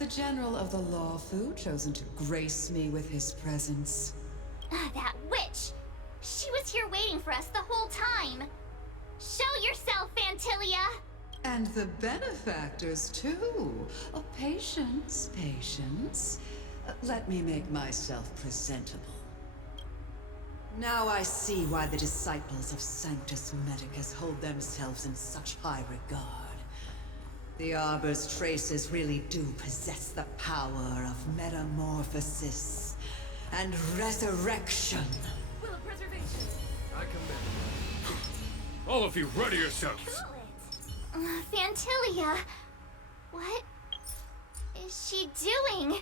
the general of the Lufou chosen to grace me with his presence. That witch! She was here waiting for us the whole time! Show yourself, Phantylia! And the benefactors, too. Oh, patience, patience. Let me make myself presentable. Now I see why the disciples of Sanctus Medicus hold themselves in such high regard. The Arbor's traces really do possess the power of metamorphosis and resurrection. Will of preservation. I commend. All of you, ready yourselves. Phantylia, what is she doing?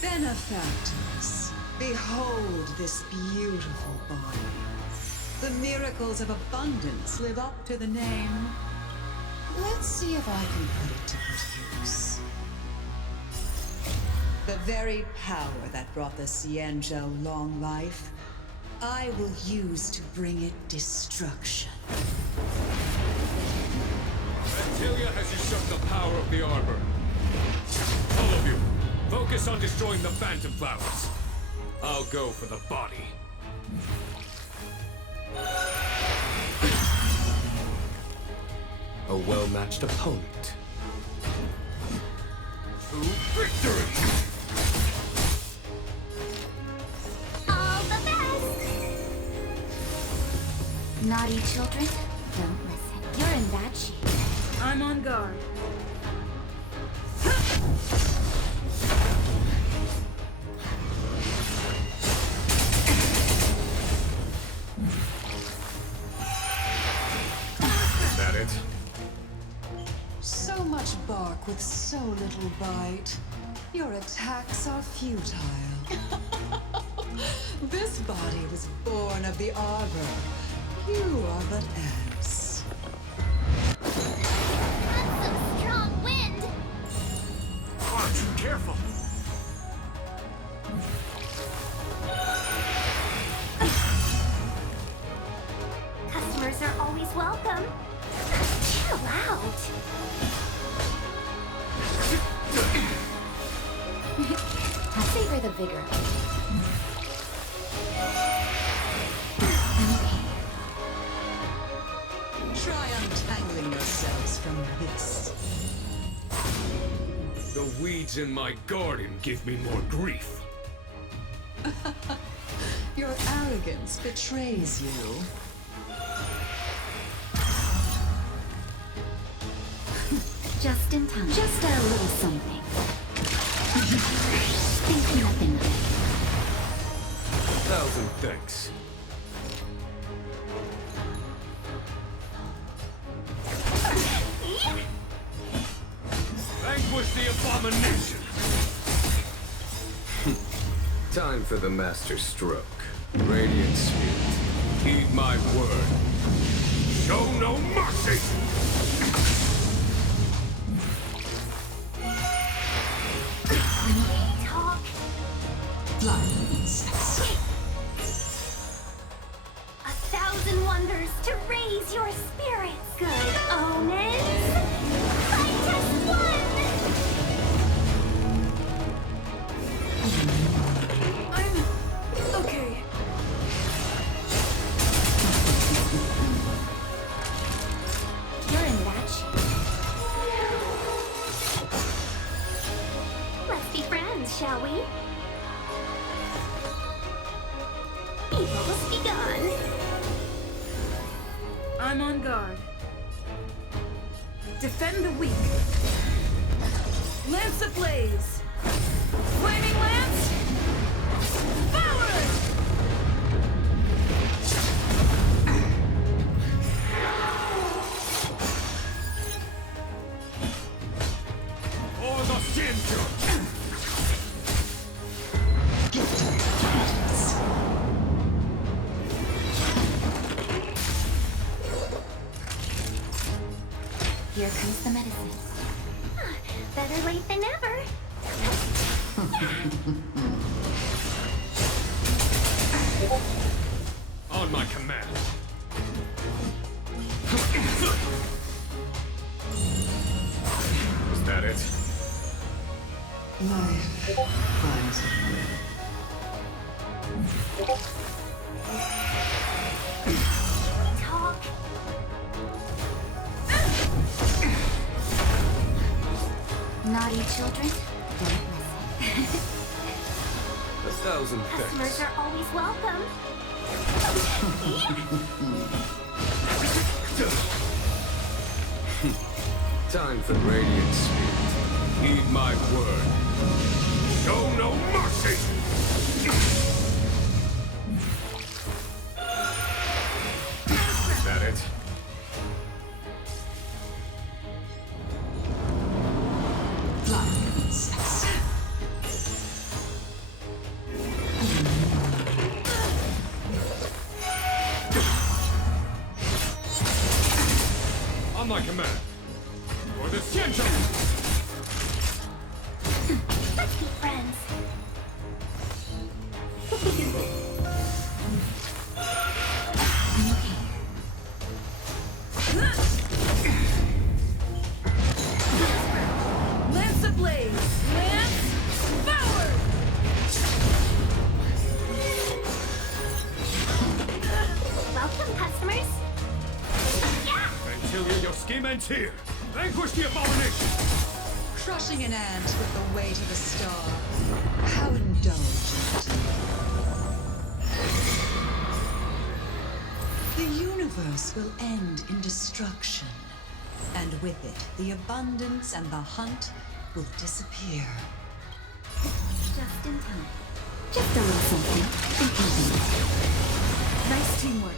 Benefactors, behold this beautiful body. The miracles of abundance live up to the name. Let's see if I can put it to good use. The very power that brought the Xianzhou long life, I will use to bring it destruction. Phantylia has usurped the power of the Arbor. All of you, focus on destroying the Phantom Flowers. I'll go for the body. A well-matched opponent. To victory! All the best! Naughty children, don't listen. You're in bad shape. I'm on guard. That it? So much bark with so little bite. Your attacks are futile. This body was born of the Arbor. You are but ants. That's some strong wind! Aren't you careful? Customers are always welcome. Chill out. I favor the vigor. Try untangling yourselves from this. The weeds in my garden give me more grief. Your arrogance betrays you. Just in time. Just a little something. Think nothing of it. 1,000 thanks. Vanquish the abomination! Time for the master stroke. Radiant Spirit, heed my word. Show no mercy! Talk. Blind insects. 1,000 wonders to raise your spirits. Good omens. Fight as one. I'm okay. You're in that shape. Let's be friends, shall we? Evil's begun. I'm on guard. Defend the weak. Lance ablaze. Flaming lance. Forward! For the Xianzhou! Get late than ever. On my command. Is that it? Life finds a way. Talk. Naughty children, don't listen. 1,000 Customers thanks. are always welcome. Time for radiant spirit. Heed my word. Show no mercy! Is that it? Lions. On my command. For the Scienzo! Let's be friends. Lance ablaze! Lance forward! Welcome, customers. Yeah! Phantylia, your scheme ends here. Vanquish the abomination! Crushing an ant with the weight of a star. How indulgent. The universe will end in destruction. And with it, the abundance and the hunt will disappear. Just in time. Just a little something. Nice teamwork.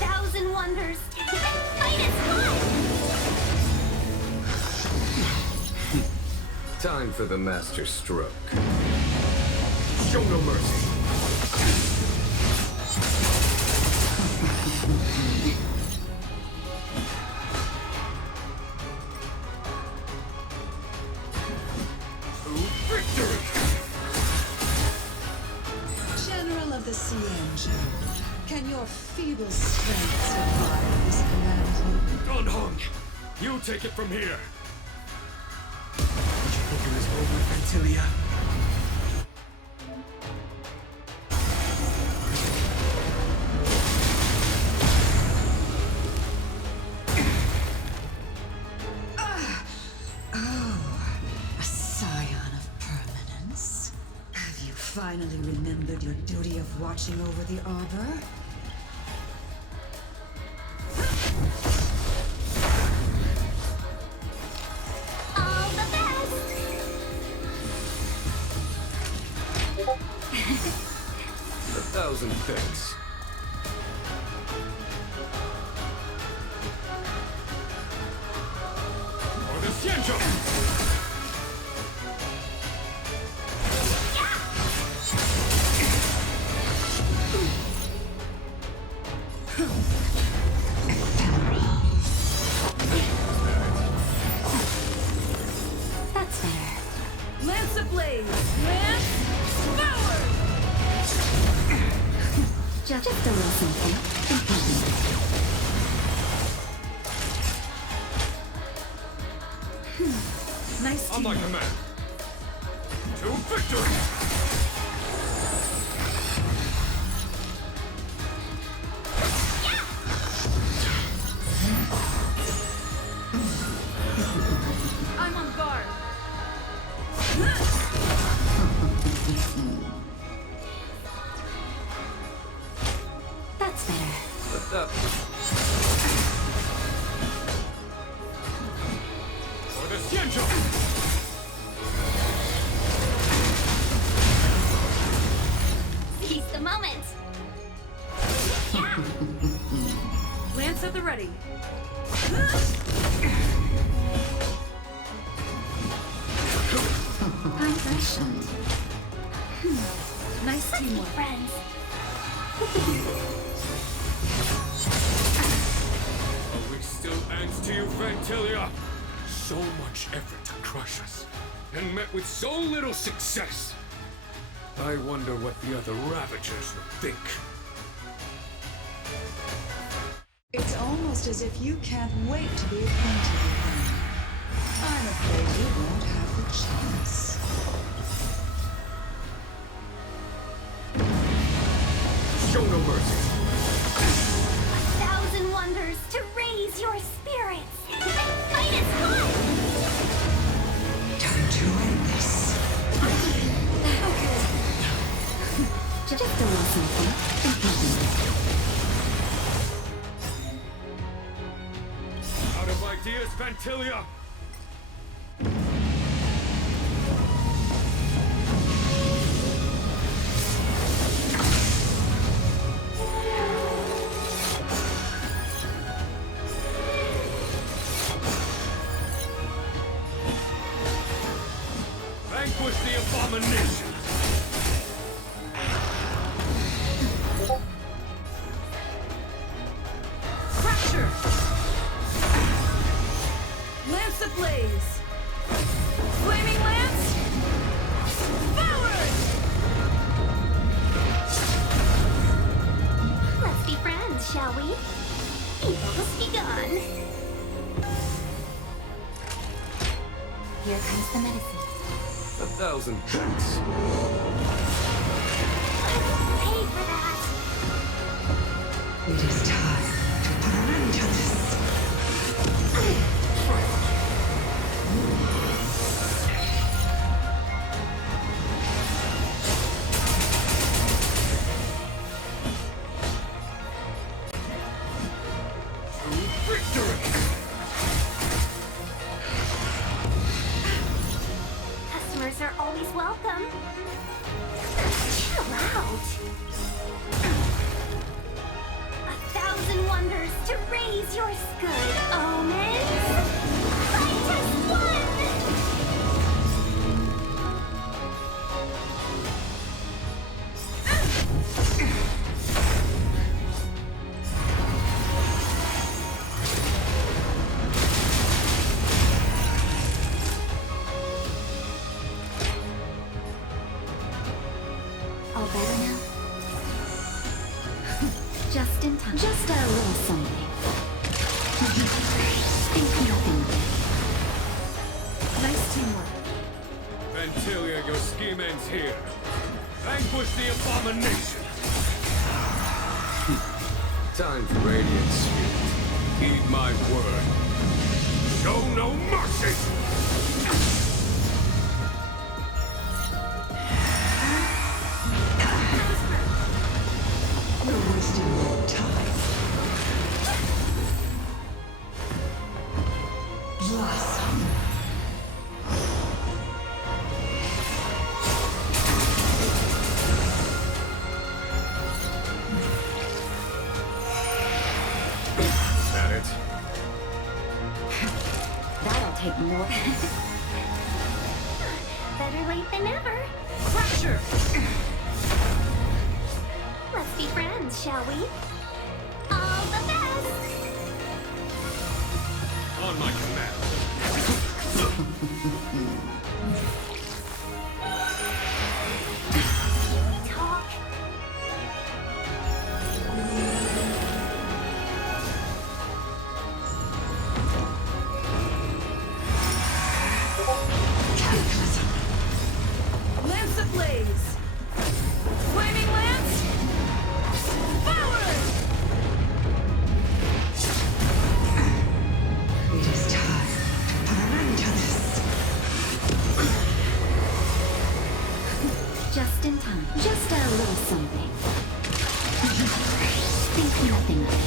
Thousand wonders. Fight is fun. Time for the master stroke. Show no mercy! To victory! General of the Cienzo, can your feeble strength survive this calamity? Unhung! You take it from here! Did you think it was over, Phantylia? A scion of permanence? Have you finally remembered your duty of watching over the arbor? All the best. 1,000 thanks. For the Scienzo! That's better. Lance ablaze! Lance forward! Just a little something. Nice On my teamwork. command. To victory! I'm on guard. That's better. For the Scienzo! Seize the moment. Lance at the ready. I'm patient. Nice Let's be teamwork. friends. Are we still ants to you, Phantylia? So much effort to crush us, and met with so little success. I wonder what the other Ravagers would think. It's almost as if you can't wait to be acquainted with them. I'm afraid you won't have the chance. Show no mercy. 1,000 wonders to raise your spirits. The fight is hot. Time to end this. Just a little something. Out of ideas, Phantylia? Vanquish the abomination! Fracture! Lance ablaze! Flaming lance! Forward! Let's be friends, shall we? Evil must be gone. Here comes the medicine. 1,000 thanks. Pay for that. It is time to put an end to this. Victory! Customers are always welcome. Chill out. 1,000 wonders to raise your good omens. Fight as one. All better now? Just in time. Just a little something. Think nothing of it. Nice teamwork. Phantylia, your scheme ends here. Vanquish the abomination! Time for Radiant Spirit. Heed my word. Show no mercy! You're wasting your time. Blossom. Is that it? That'll take more. Better late than never. Fracture! Let's be friends, shall we? All the best. On my command. Talk. Cataclysm. Lance ablaze! Flaming lance! Forward! It is time to put an end to this. Just in time. Just a little something. Think nothing of it.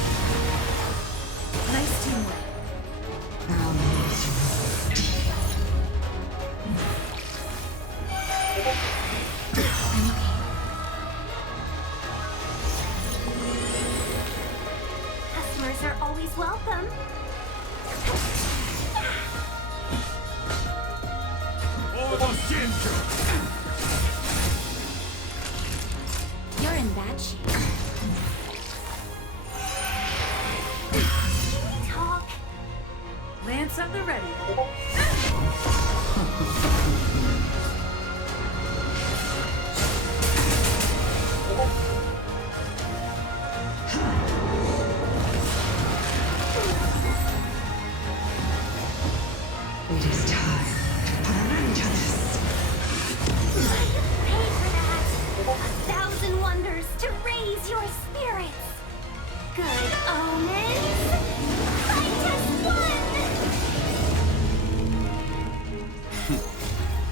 Nice teamwork. Now lose Customers are always welcome. For the Shinjo! You're in bad shape. at the ready. It is time to put an end to this. Pay for that. 1,000 wonders to raise your spirits. Good omens. Fight as one.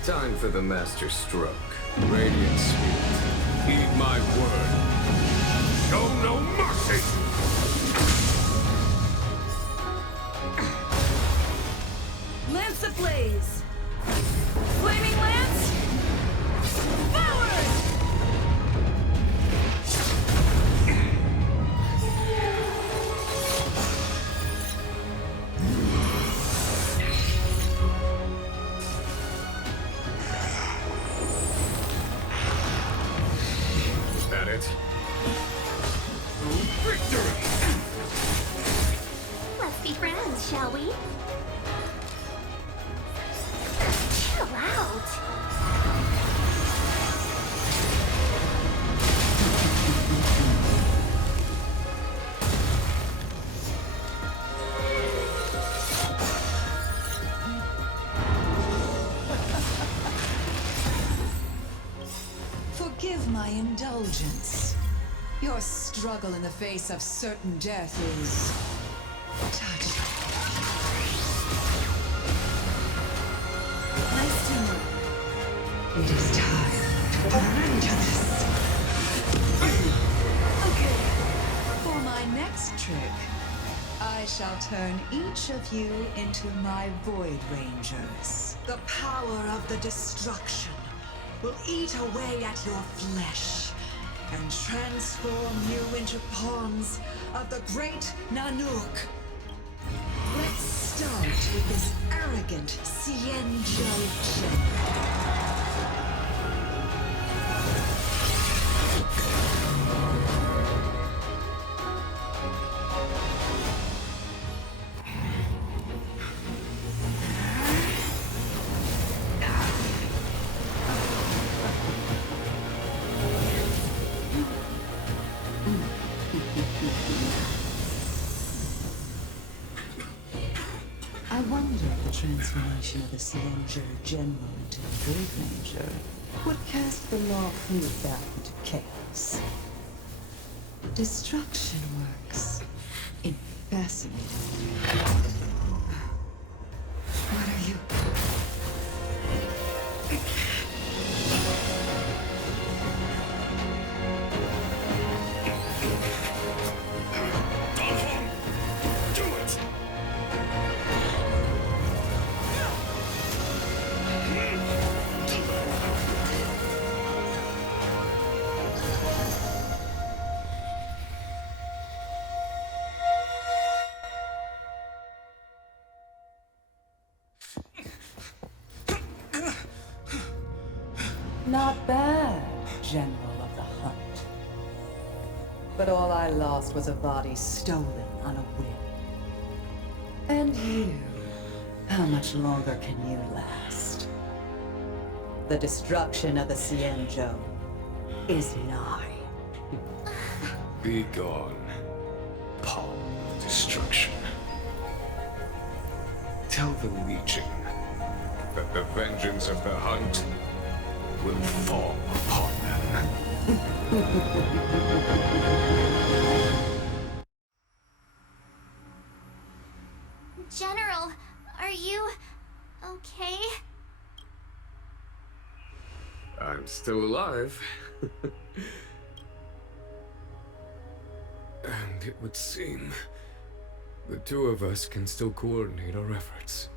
Time for the master stroke. Radiant Spirit, heed my word. Show no mercy! Lance ablaze! Flaming lance! Forward! Is that it? Victory! Let's be friends, shall we? Chill out. Forgive my indulgence. Your struggle in the face of certain death is touching. Nice teamwork. It is time to put an end to this. Okay. For my next trick, I shall turn each of you into my Void Rangers. The power of the destruction will eat away at your flesh and transform you into pawns of the great Nanook. Let's start with this arrogant Cienjo general. I wonder if the transformation of the Cienjo General into a Void Ranger would cast the Lufou back into chaos. Destruction works in fascinating ways. What are you? Do it! Not bad, General of the Hunt. But all I lost was a body stolen on a whim. And you, how much longer can you last? The destruction of the Cienjo is nigh. Be gone, pawn of destruction. Tell the Legion that the vengeance of the Hunt will fall upon them. General, are you okay? I'm still alive. And it would seem the two of us can still coordinate our efforts.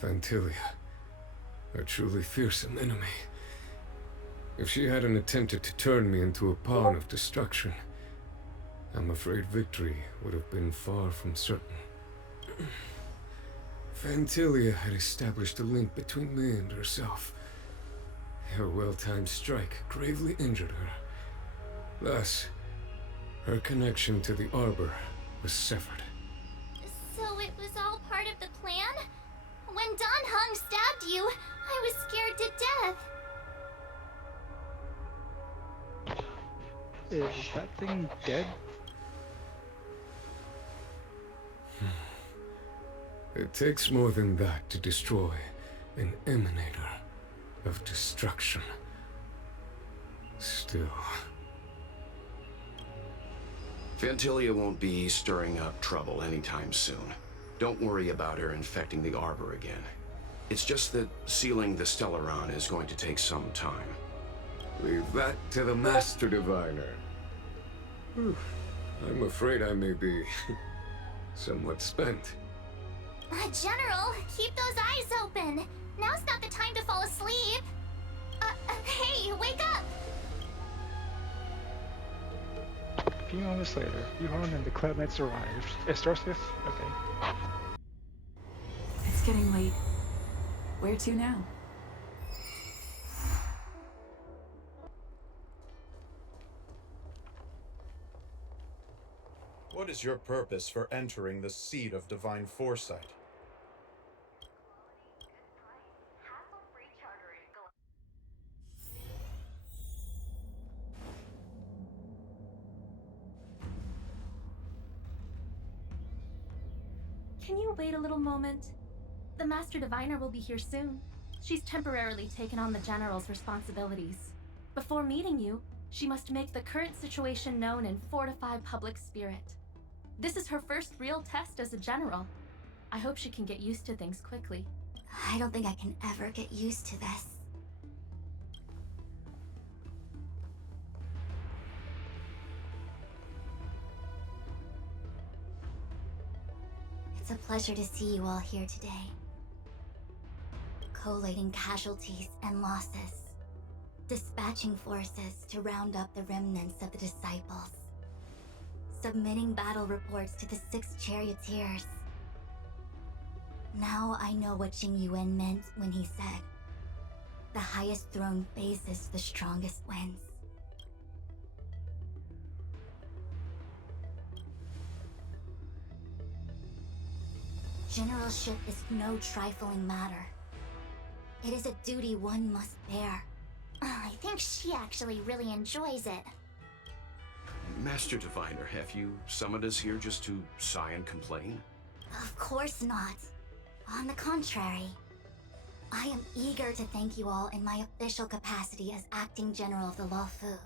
Phantylia, a truly fearsome enemy. If she hadn't attempted to turn me into a pawn of destruction, I'm afraid victory would have been far from certain. Phantylia had established a link between me and herself. Her well-timed strike gravely injured her. Thus, Her connection to the Arbor was severed. So it was all part of the plan? When Don Hung stabbed you, I was scared to death. Is that thing dead? It takes more than that to destroy an emanator of destruction. Still... Phantylia won't be stirring up trouble anytime soon. Don't worry about her infecting the Arbor again. It's just that sealing the Stellaron is going to take some time. Leave that to the Master Diviner. Whew. I'm afraid I may be somewhat spent. General, keep those eyes open. Now's not the time to fall asleep. Hey, wake up! A few moments later, Yuhan and the Cloud Knights arrived. Starstiff? Okay. It's getting late. Where to now? What is your purpose for entering the seat of divine foresight? Can you wait a little moment? The Master Diviner will be here soon. She's temporarily taken on the General's responsibilities. Before meeting you, she must make the current situation known and fortify public spirit. This is her first real test as a General. I hope she can get used to things quickly. I don't think I can ever get used to this. It's a pleasure to see you all here today. Collating casualties and losses. Dispatching forces to round up the remnants of the disciples. Submitting battle reports to the 6 charioteers. Now I know what Jing Yuan meant when he said, "The highest throne faces the strongest wins." Generalship is no trifling matter. It is a duty one must bear. I think she actually really enjoys it. Master Diviner, have you summoned us here just to sigh and complain? Of course not. On the contrary, I am eager to thank you all in my official capacity as acting general of the Lufou.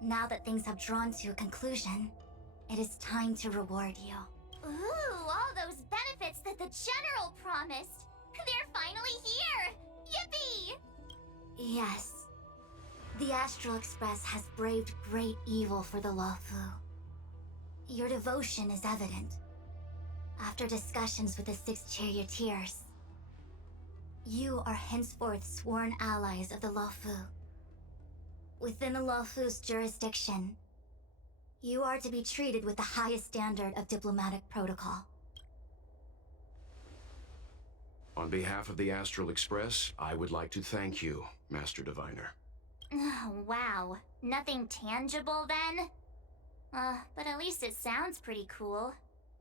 Now that things have drawn to a conclusion, it is time to reward you. Ooh, all those benefits that the general promised! They're finally here! Yippee! Yes. The Astral Express has braved great evil for the Lufou. Your devotion is evident. After discussions with the 6 charioteers, you are henceforth sworn allies of the Lufou. Within the Lufou's jurisdiction, you are to be treated with the highest standard of diplomatic protocol. On behalf of the Astral Express, I would like to thank you, Master Diviner. Oh, wow. Nothing tangible then? But at least it sounds pretty cool.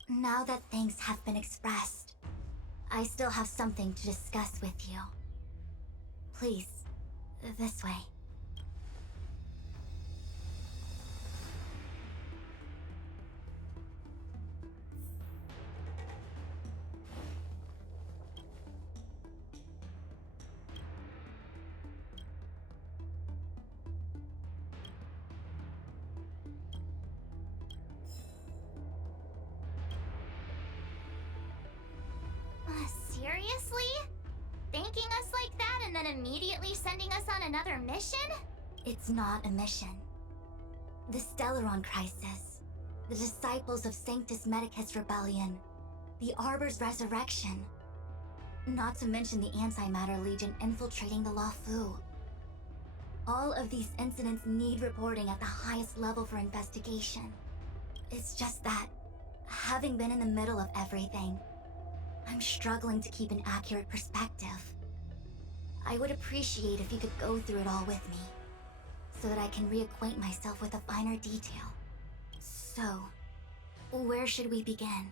Now that things have been expressed, I still have something to discuss with you. Please, this way. Seriously? Thanking us like that and then immediately sending us on another mission? It's not a mission. The Stellaron Crisis, the Disciples of Sanctus Medicus Rebellion, the Arbor's resurrection, not to mention the Antimatter Legion infiltrating the Lufou. All of these incidents need reporting at the highest level for investigation. It's just that, having been in the middle of everything, I'm struggling to keep an accurate perspective. I would appreciate if you could go through it all with me, so that I can reacquaint myself with a finer detail. So, where should we begin?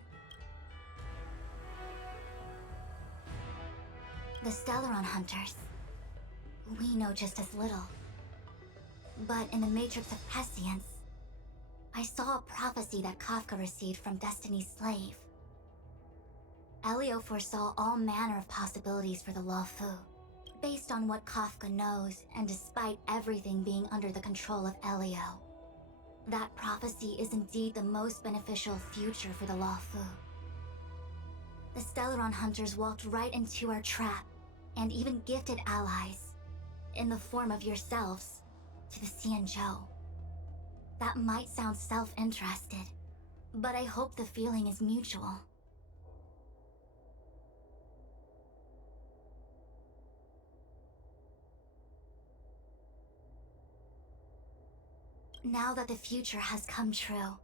The Stellaron Hunters. We know just as little. But in the Matrix of Prescience, I saw a prophecy that Kafka received from Destiny's slave. Elio foresaw all manner of possibilities for the Lufou, based on what Kafka knows and despite everything being under the control of Elio. That prophecy is indeed the most beneficial future for the Lufou. The Stellaron Hunters walked right into our trap, and even gifted allies, in the form of yourselves, to the Xianzhou. That might sound self-interested, but I hope the feeling is mutual. Now that the future has come true,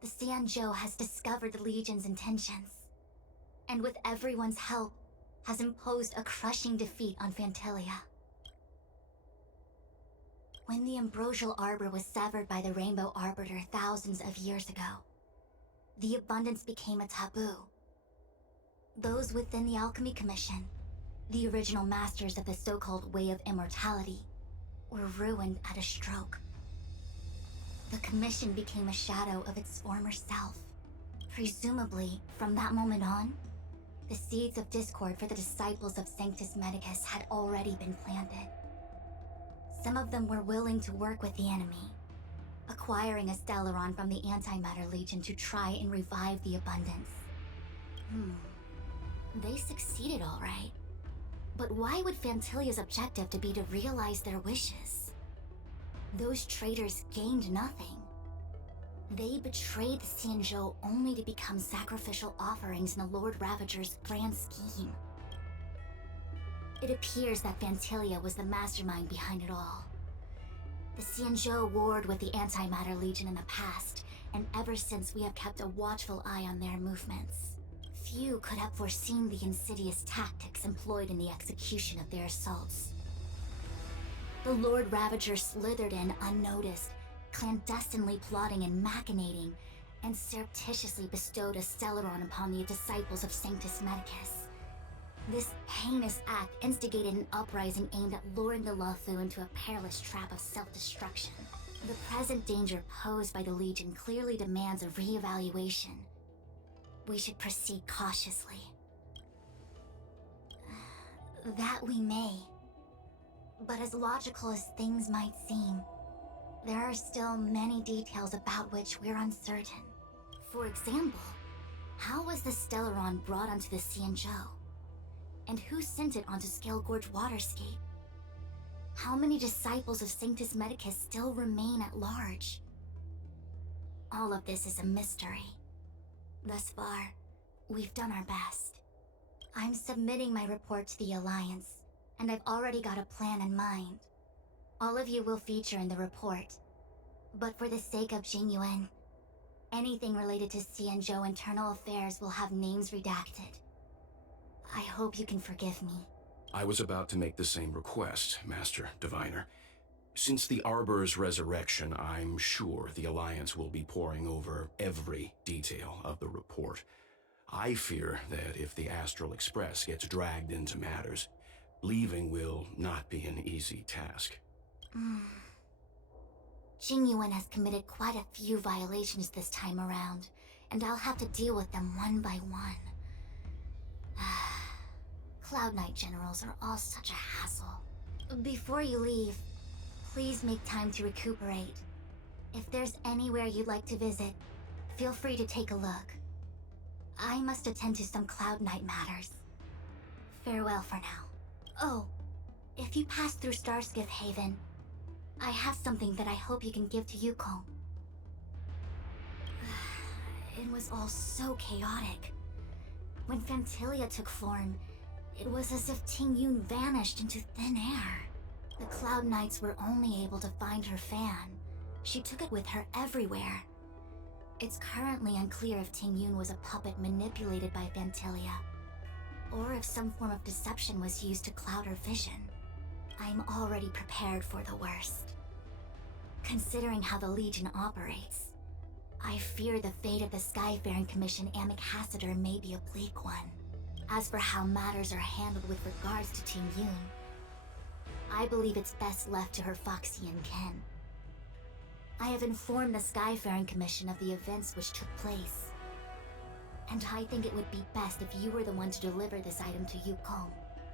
the Xianzhou has discovered the Legion's intentions, and with everyone's help, has imposed a crushing defeat on Phantylia. When the ambrosial arbor was severed by the Rainbow Arbiter thousands of years ago, the abundance became a taboo. Those within the Alchemy Commission, the original masters of the so-called Way of Immortality, were ruined at a stroke. The Commission became a shadow of its former self. Presumably, from that moment on, the seeds of discord for the disciples of Sanctus Medicus had already been planted. Some of them were willing to work with the enemy, acquiring a Stellaron from the Antimatter Legion to try and revive the abundance. They succeeded all right. But why would Phantylia's objective to be to realize their wishes? Those traitors gained nothing. They betrayed the Xianzhou only to become sacrificial offerings in the Lord Ravager's grand scheme. It appears that Phantylia was the mastermind behind it all. The Xianzhou warred with the Antimatter Legion in the past, and ever since we have kept a watchful eye on their movements. Few could have foreseen the insidious tactics employed in the execution of their assaults. The Lord Ravager slithered in unnoticed, clandestinely plotting and machinating, and surreptitiously bestowed a Stellaron upon the disciples of Sanctus Medicus. This heinous act instigated an uprising aimed at luring the Lufou into a perilous trap of self-destruction. The present danger posed by the Legion clearly demands a re-evaluation. We should proceed cautiously. That we may. But as logical as things might seem, there are still many details about which we're uncertain. For example, how was the Stellaron brought onto the Xianzhou? And who sent it onto Scale Gorge Waterscape? How many disciples of Sanctus Medicus still remain at large? All of this is a mystery. Thus far, we've done our best. I'm submitting my report to the Alliance, and I've already got a plan in mind. All of you will feature in the report. But for the sake of Jingyuan, anything related to Xianzhou internal affairs will have names redacted. I hope you can forgive me. I was about to make the same request, Master Diviner. Since the Arbor's resurrection, I'm sure the Alliance will be poring over every detail of the report. I fear that if the Astral Express gets dragged into matters, leaving will not be an easy task. Jingyuan has committed quite a few violations this time around, and I'll have to deal with them one by one. Cloud Knight generals are all such a hassle. Before you leave, please make time to recuperate. If there's anywhere you'd like to visit, feel free to take a look. I must attend to some Cloud Knight matters. Farewell for now. Oh, if you pass through Starskiff Haven, I have something that I hope you can give to Yuko. It was all so chaotic. When Phantylia took form, it was as if Tingyun vanished into thin air. The Cloud Knights were only able to find her fan. She took it with her everywhere. It's currently unclear if Tingyun was a puppet manipulated by Phantylia, or if some form of deception was used to cloud her vision. I'm already prepared for the worst. Considering how the Legion operates, I fear the fate of the Skyfaring Commission Amichacitor may be a bleak one. As for how matters are handled with regards to Team Yoon, I believe it's best left to her Foxian ken. I have informed the Skyfaring Commission of the events which took place, and I think it would be best if you were the one to deliver this item to Yukong.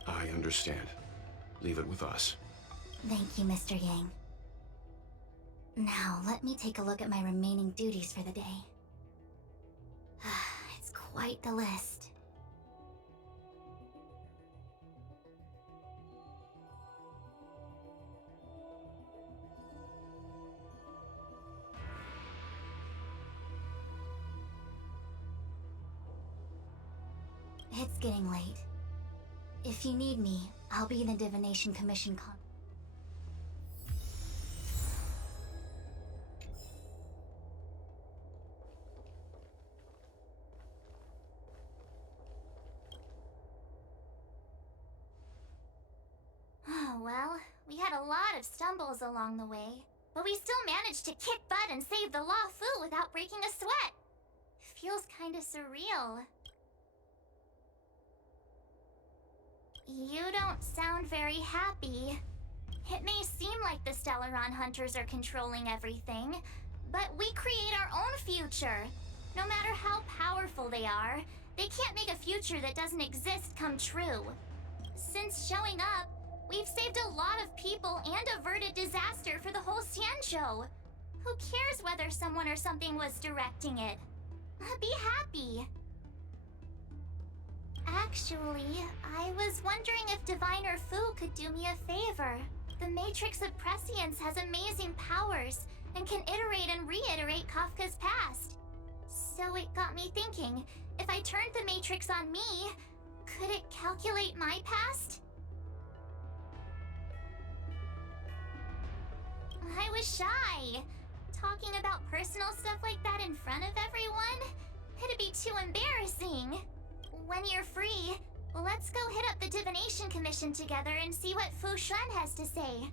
I understand. Leave it with us. Thank you, Mr. Yang. Now, let me take a look at my remaining duties for the day. It's quite the list. It's getting late. If you need me, I'll be in the Divination Commission Well, we had a lot of stumbles along the way, but we still managed to kick butt and save the Lufou without breaking a sweat. Feels kinda surreal. You don't sound very happy. It may seem like the Stellaron hunters are controlling everything, but we create our own future. No matter how powerful they are, they can't make a future that doesn't exist come true. Since showing up, we've saved a lot of people and averted disaster for the whole Xianzhou. Who cares whether someone or something was directing it? Be happy. Actually, I was wondering if Diviner Fu could do me a favor. The Matrix of Prescience has amazing powers and can iterate and reiterate Kafka's past. So it got me thinking, if I turned the Matrix on me, could it calculate my past? I was shy. Talking about personal stuff like that in front of everyone? It'd be too embarrassing. When you're free, let's go hit up the Divination Commission together and see what Fu Xuan has to say.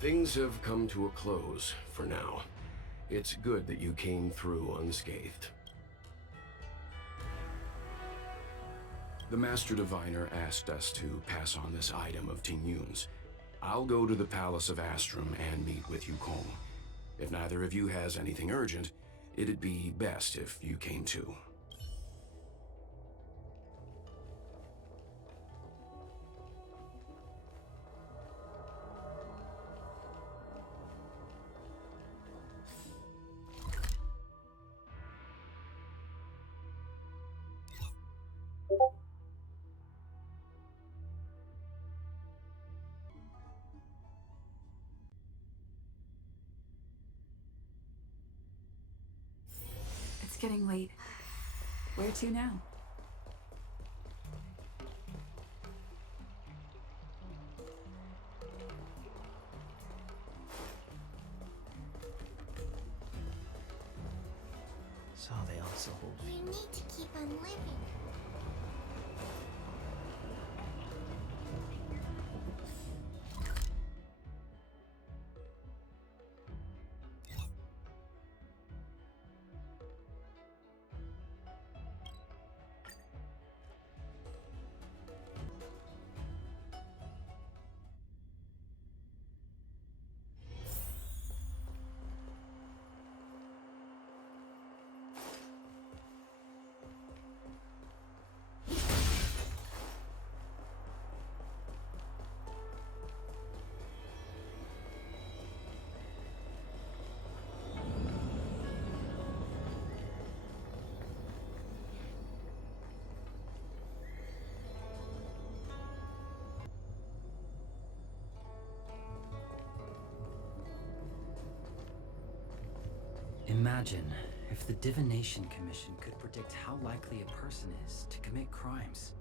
Things have come to a close for now. It's good that you came through unscathed. The Master Diviner asked us to pass on this item of Ting Yun's. I'll go to the Palace of Astrum and meet with Yukong. If neither of you has anything urgent, it'd be best if you came too. It's getting late. Where to now? So they also hold. We need to keep on living. Imagine if the Divination Commission could predict how likely a person is to commit crimes.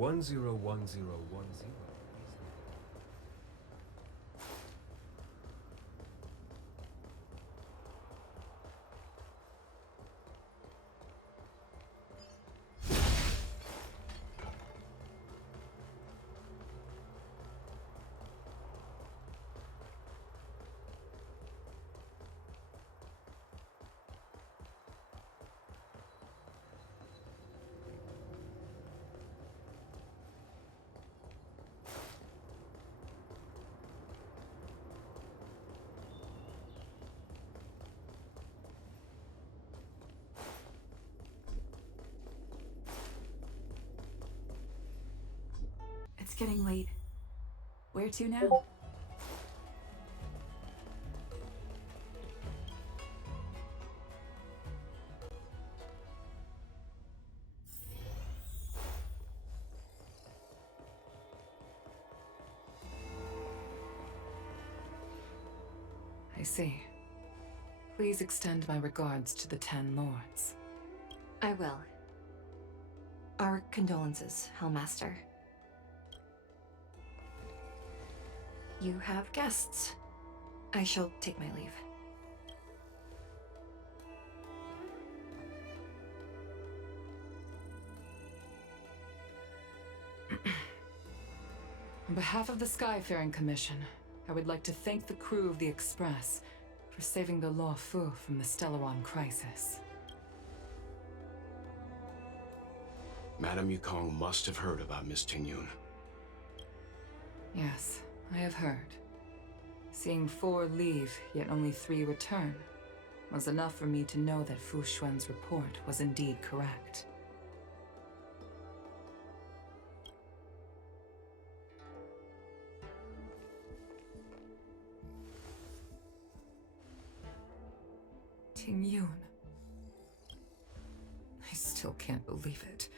101010. It's getting late. Where to now? I see. Please extend my regards to the 10 lords. I will. Our condolences, Hellmaster. You have guests. I shall take my leave. On behalf of the Skyfaring Commission, I would like to thank the crew of the Express for saving the Lufou from the Stellaron crisis. Madame Yukong must have heard about Miss Tingyun. Yes, I have heard. Seeing 4 leave, yet only 3 return, was enough for me to know that Fu Xuan's report was indeed correct. Tingyun. I still can't believe it.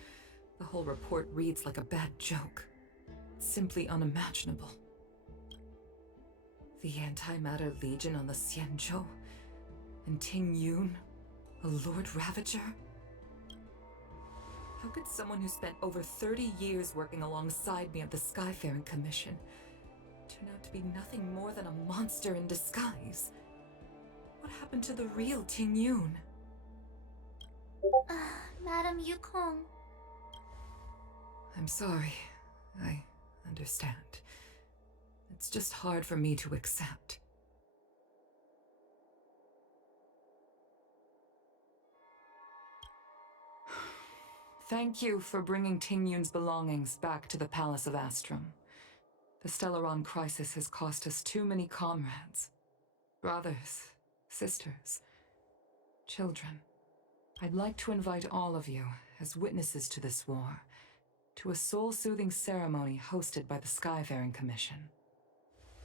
The whole report reads like a bad joke. It's simply unimaginable. The Antimatter Legion on the Xianzhou, and Tingyun, a Lord Ravager? How could someone who spent over 30 years working alongside me at the Skyfaring Commission turn out to be nothing more than a monster in disguise? What happened to the real Tingyun? Madame Yukong. I'm sorry. I understand. It's just hard for me to accept. Thank you for bringing Tingyun's belongings back to the Palace of Astrum. The Stellaron crisis has cost us too many comrades. Brothers, sisters, children. I'd like to invite all of you, as witnesses to this war, to a soul-soothing ceremony hosted by the Skyfaring Commission.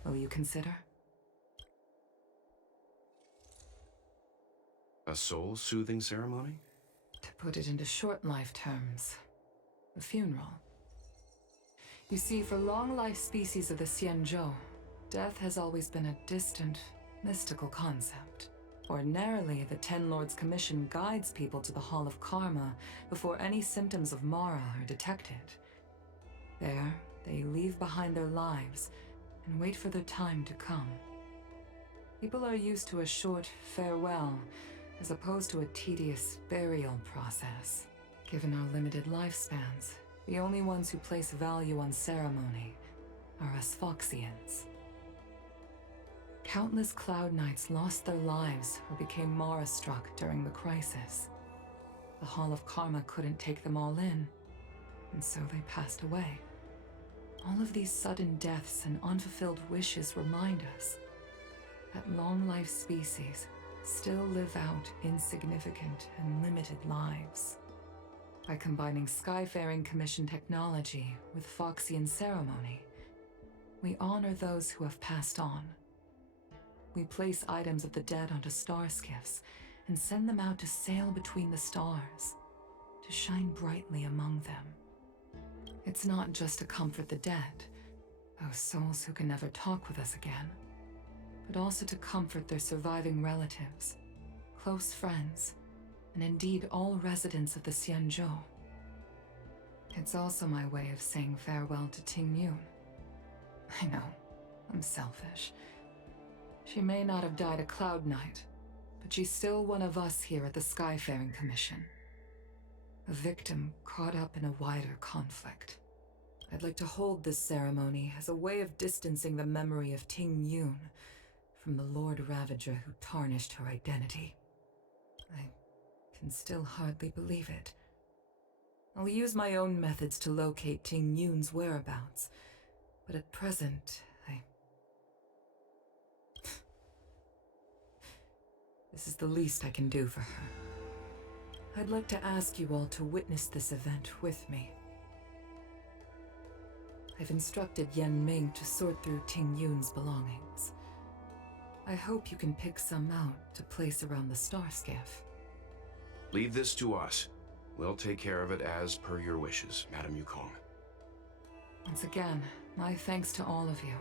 Will you consider? A soul-soothing ceremony? To put it into short life terms, a funeral. You see, for long-life species of the Xianzhou, death has always been a distant, mystical concept. Ordinarily, the Ten Lords Commission guides people to the Hall of Karma before any symptoms of Mara are detected. There, they leave behind their lives and wait for their time to come. People are used to a short farewell as opposed to a tedious burial process. Given our limited lifespans, the only ones who place value on ceremony are us Foxians. Countless Cloud Knights lost their lives or became Mara-struck during the crisis. The Hall of Karma couldn't take them all in, and so they passed away. All of these sudden deaths and unfulfilled wishes remind us that long-life species still live out insignificant and limited lives. By combining Skyfaring Commission technology with Foxian ceremony, we honor those who have passed on. We place items of the dead onto star skiffs and send them out to sail between the stars, to shine brightly among them. It's not just to comfort the dead, those souls who can never talk with us again, but also to comfort their surviving relatives, close friends, and indeed all residents of the Xianzhou. It's also my way of saying farewell to Ting Yun. I know, I'm selfish. She may not have died a Cloud Knight, but she's still one of us here at the Skyfaring Commission. A victim caught up in a wider conflict. I'd like to hold this ceremony as a way of distancing the memory of Ting Yun from the Lord Ravager who tarnished her identity. I can still hardly believe it. I'll use my own methods to locate Ting Yun's whereabouts, but at present, This is the least I can do for her. I'd like to ask you all to witness this event with me. I've instructed Yan Ming to sort through Ting Yun's belongings. I hope you can pick some out to place around the star skiff. Leave this to us. We'll take care of it as per your wishes, Madame Yukong. Once again, my thanks to all of you.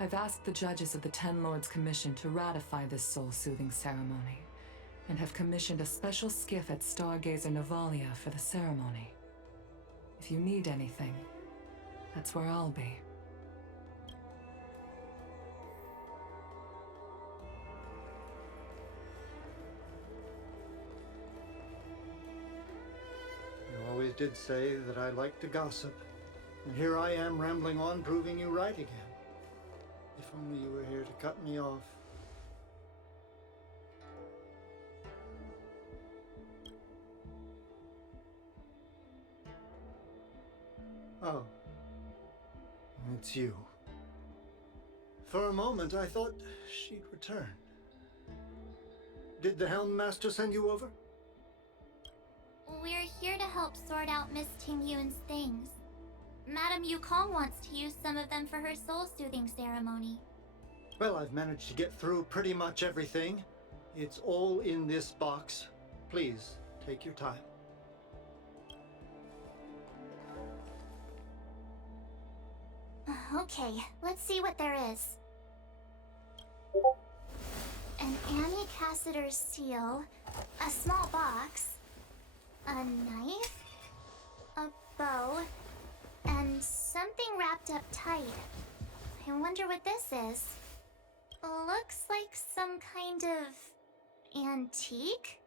I've asked the judges of the Ten Lords Commission to ratify this soul-soothing ceremony, and have commissioned a special skiff at Stargazer Navalia for the ceremony. If you need anything, that's where I'll be. You always did say that I like to gossip, and here I am rambling on, proving you right again. If only you were here to cut me off. Oh. It's you. For a moment, I thought she'd return. Did the Helm Master send you over? We're here to help sort out Miss Ting Yun's things. Madame Yukong wants to use some of them for her soul-soothing ceremony. Well, I've managed to get through pretty much everything. It's all in this box. Please, take your time. Okay, let's see what there is. An Annie Cassiter's seal, a small box, a knife, a bow, and something wrapped up tight. I wonder what this is. Looks like some kind of antique?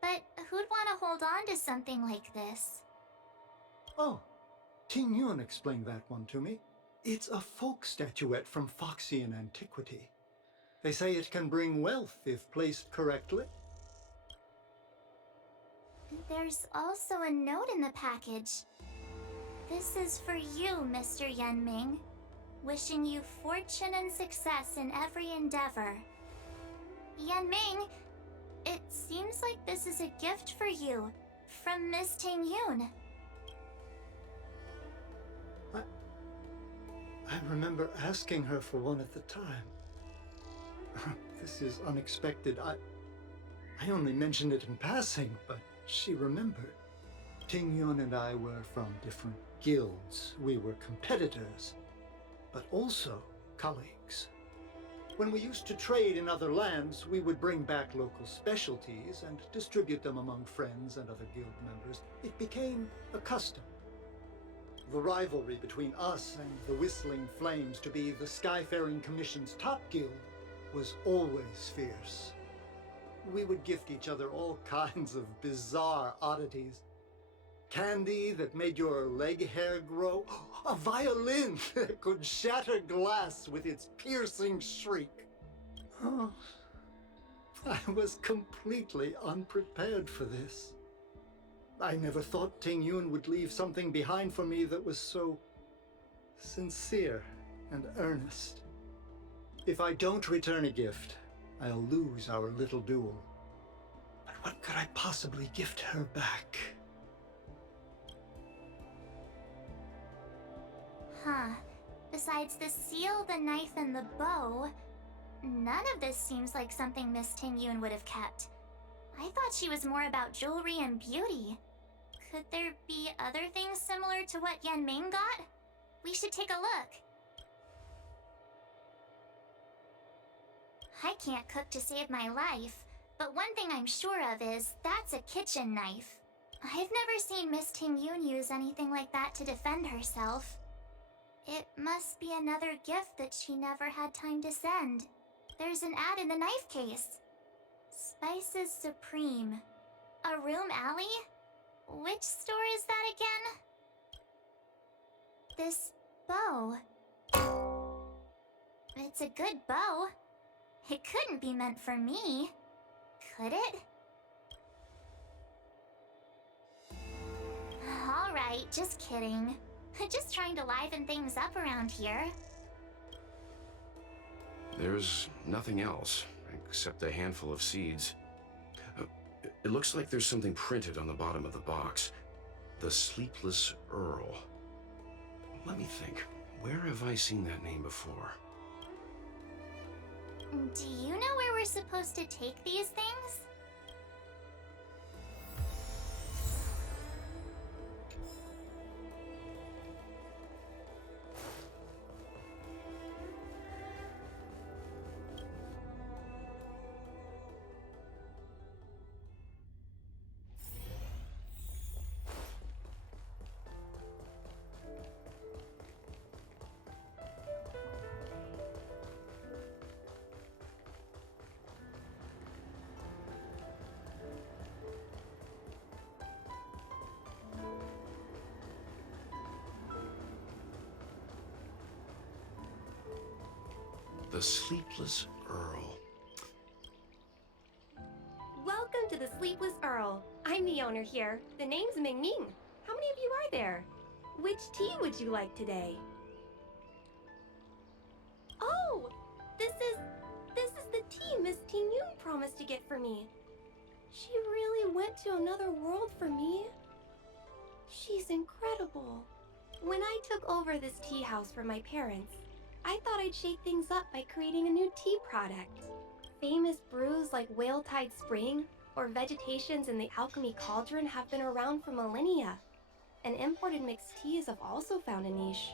But who'd want to hold on to something like this? Oh, Ting Yun explained that one to me. It's a folk statuette from Foxian antiquity. They say it can bring wealth if placed correctly. There's also a note in the package. This is for you, Mr. Yan Ming. Wishing you fortune and success in every endeavor. Yan Ming, it seems like this is a gift for you from Miss Ting Yun. I remember asking her for one at the time. This is unexpected. I only mentioned it in passing, but she remembered. Ting Yun and I were from different guilds. We were competitors, but also colleagues. When we used to trade in other lands, we would bring back local specialties and distribute them among friends and other guild members. It became a custom. The rivalry between us and the Whistling Flames to be the Skyfaring Commission's top guild was always fierce. We would gift each other all kinds of bizarre oddities. Candy that made your leg hair grow. A violin that could shatter glass with its piercing shriek. Oh, I was completely unprepared for this. I never thought Ting Yun would leave something behind for me that was so sincere and earnest. If I don't return a gift, I'll lose our little duel. But what could I possibly gift her back? Huh. Besides the seal, the knife, and the bow, None of this seems like something Miss Tingyun would have kept. I thought she was more about jewelry and beauty. Could there be other things similar to what Yan Ming got? We should take a look. I can't cook to save my life, but one thing I'm sure of is that's a kitchen knife. I've never seen Miss Tingyun use anything like that to defend herself. It must be another gift that she never had time to send. There's an ad in the knife case. Spices Supreme. A room alley? Which store is that again? This bow. It's a good bow. It couldn't be meant for me, could it? Alright, just kidding. Just trying to liven things up around here. There's nothing else, except a handful of seeds. It looks like there's something printed on the bottom of the box. The Sleepless Earl. Let me think. Where have I seen that name before? Do you know where we're supposed to take these things? The Sleepless Earl. Welcome to the Sleepless Earl. I'm the owner here. The name's Ming Ming. How many of you are there? Which tea would you like today? Oh, this is the tea Miss Tingyun promised to get for me. She really went to another world for me. She's incredible. When I took over this tea house from my parents, I thought I'd shake things up by creating a new tea product. Famous brews like Whale Tide Spring or vegetations in the Alchemy Cauldron have been around for millennia, and imported mixed teas have also found a niche.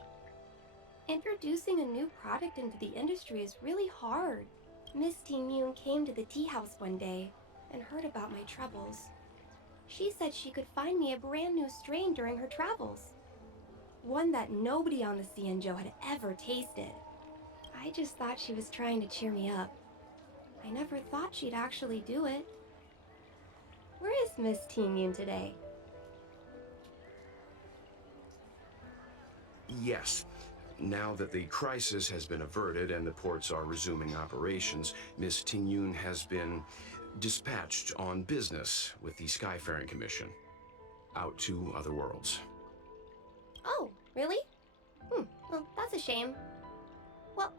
Introducing a new product into the industry is really hard. Miss Tingyun came to the tea house one day and heard about my troubles. She said she could find me a brand new strain during her travels. One that nobody on the Xianzhou had ever tasted. I just thought she was trying to cheer me up. I never thought she'd actually do it. Where is Miss Tingyun today? Yes. Now that the crisis has been averted and the ports are resuming operations, Miss Tingyun has been dispatched on business with the Skyfaring Commission. Out to other worlds. Oh, really? Well, that's a shame. Well,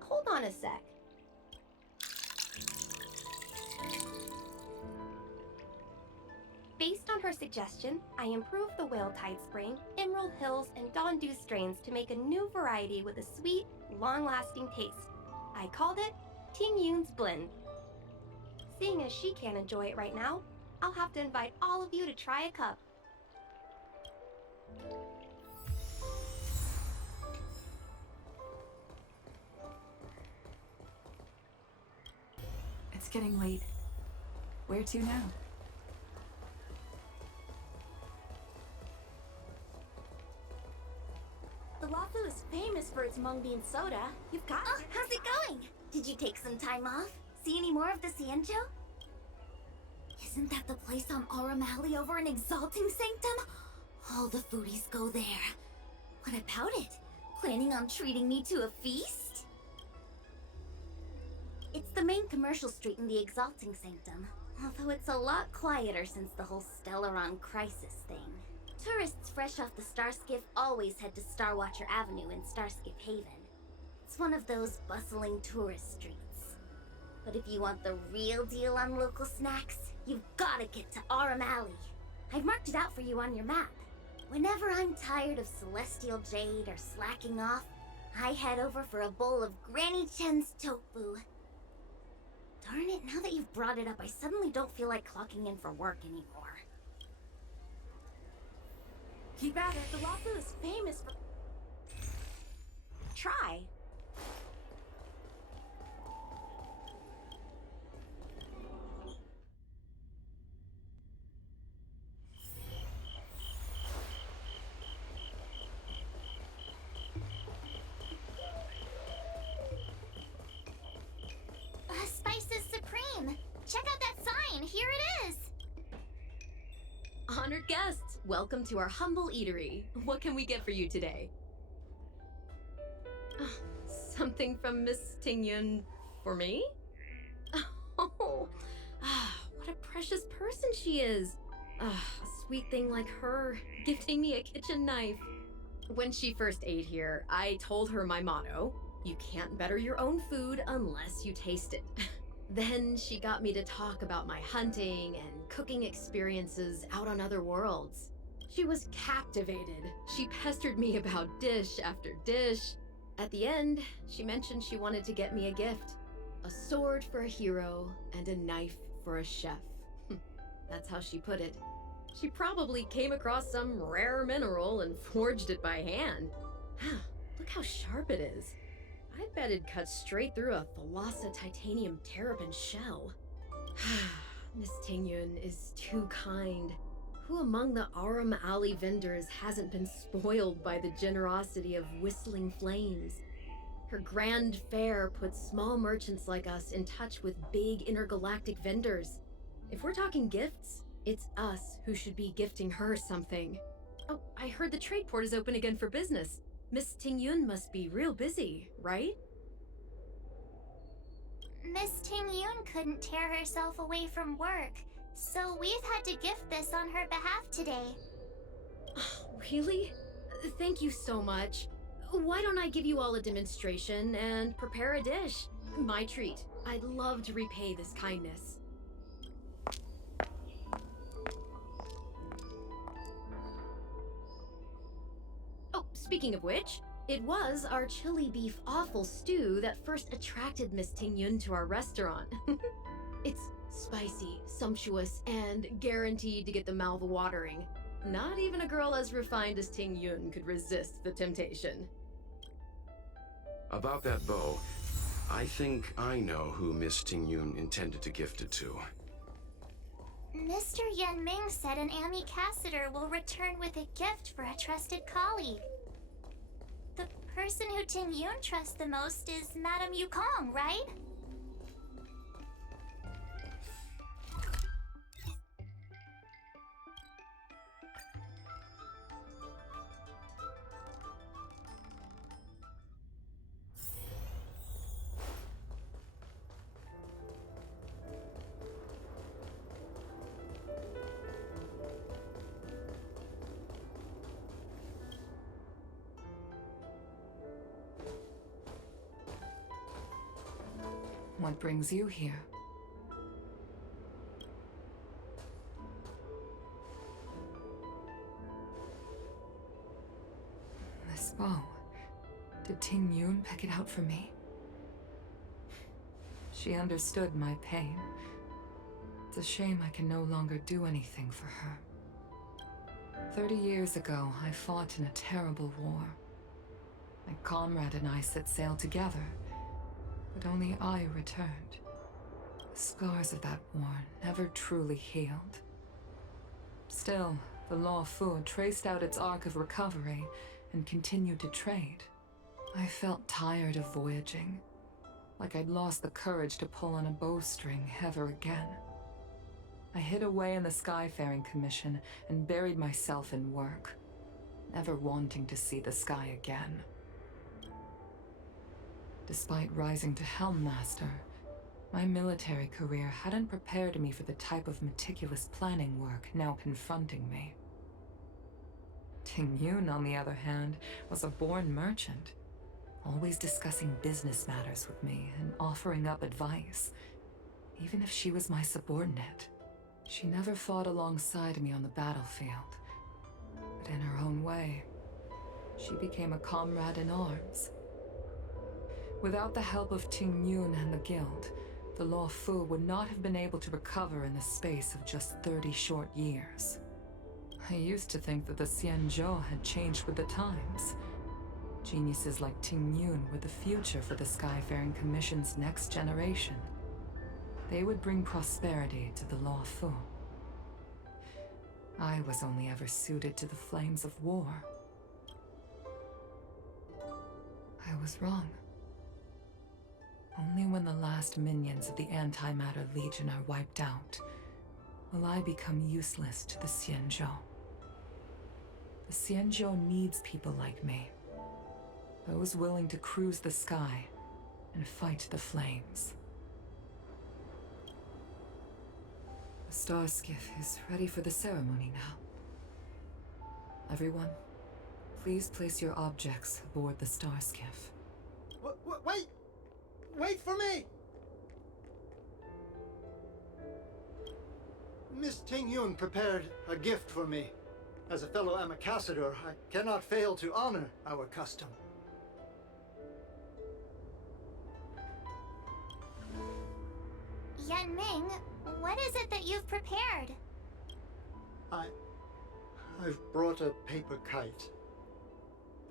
hold on a sec. Based on her suggestion, I improved the Whale Tide Spring, Emerald Hills, and Dawn Dew strains to make a new variety with a sweet, long-lasting taste. I called it Tingyun's Blend. Seeing as she can't enjoy it right now, I'll have to invite all of you to try a cup. It's getting late. Where to now? The Lufou is famous for its mung bean soda. You've got Oh, how's it going? Did you take some time off? See any more of the Xianzhou? Isn't that the place on Aurum Alley over in Exalting Sanctum? All the foodies go there. What about it? Planning on treating me to a feast? It's the main commercial street in the Exalting Sanctum, although it's a lot quieter since the whole Stellaron crisis thing. Tourists fresh off the Starskiff always head to Starwatcher Avenue in Starskiff Haven. It's one of those bustling tourist streets. But if you want the real deal on local snacks, you've gotta get to Aurum Alley. I've marked it out for you on your map. Whenever I'm tired of Celestial Jade or slacking off, I head over for a bowl of Granny Chen's tofu. Darn it, now that you've brought it up, I suddenly don't feel like clocking in for work anymore. Keep at it. The Lufou is famous for... Try. Spice is supreme. Check out that sign. Here it is. Honored guests, welcome to our humble eatery. What can we get for you today? Something from Miss Tingyun for me? Oh, what a precious person she is. A sweet thing like her, gifting me a kitchen knife. When she first ate here, I told her my motto: you can't better your own food unless you taste it. Then she got me to talk about my hunting and cooking experiences out on other worlds. She was captivated. She pestered me about dish after dish. At the end, she mentioned she wanted to get me a gift. A sword for a hero and a knife for a chef. That's how she put it. She probably came across some rare mineral and forged it by hand. Look how sharp it is. I bet it'd cut straight through a Thalassa titanium terrapin shell. Miss Tingyun is too kind. Who among the Aram Alley vendors hasn't been spoiled by the generosity of Whistling Flames? Her grand fare puts small merchants like us in touch with big intergalactic vendors. If we're talking gifts, it's us who should be gifting her something. Oh, I heard the trade port is open again for business. Miss Tingyun must be real busy, right? Miss Tingyun couldn't tear herself away from work, so we've had to gift this on her behalf today. Really? Thank you so much. Why don't I give you all a demonstration and prepare a dish? My treat. I'd love to repay this kindness. Oh, speaking of which, it was our chili beef offal stew that first attracted Miss Tingyun to our restaurant. It's spicy, sumptuous, and guaranteed to get the mouth watering. Not even a girl as refined as Tingyun could resist the temptation. About that bow, I think I know who Miss Tingyun intended to gift it to. Mr. Yan Ming said an ambassador will return with a gift for a trusted colleague. The person who Tingyun trusts the most is Madame Yukong, right? What brings you here? This bow. Did Tingyun pick it out for me? She understood my pain. It's a shame I can no longer do anything for her. 30 years ago, I fought in a terrible war. My comrade and I set sail together, but only I returned. The scars of that war never truly healed. Still, the Lufou traced out its arc of recovery and continued to trade. I felt tired of voyaging, like I'd lost the courage to pull on a bowstring ever again. I hid away in the Skyfaring Commission and buried myself in work, never wanting to see the sky again. Despite rising to Helm Master, my military career hadn't prepared me for the type of meticulous planning work now confronting me. Tingyun, on the other hand, was a born merchant, always discussing business matters with me and offering up advice, even if she was my subordinate. She never fought alongside me on the battlefield, but in her own way, she became a comrade in arms. Without the help of Tingyun and the Guild, the Lufou would not have been able to recover in the space of just 30 short years. I used to think that the Xianzhou had changed with the times. Geniuses like Ting Yun were the future for the Skyfaring Commission's next generation. They would bring prosperity to the Lufou. I was only ever suited to the flames of war. I was wrong. Only when the last minions of the Antimatter Legion are wiped out will I become useless to the Xianzhou. The Xianzhou needs people like me. Those willing to cruise the sky and fight the flames. The star skiff is ready for the ceremony now. Everyone, please place your objects aboard the star skiff. Wait! Wait for me! Miss Ting Yun prepared a gift for me. As a fellow ambassador, I cannot fail to honor our custom. Yan Ming, what is it that you've prepared? I've brought a paper kite.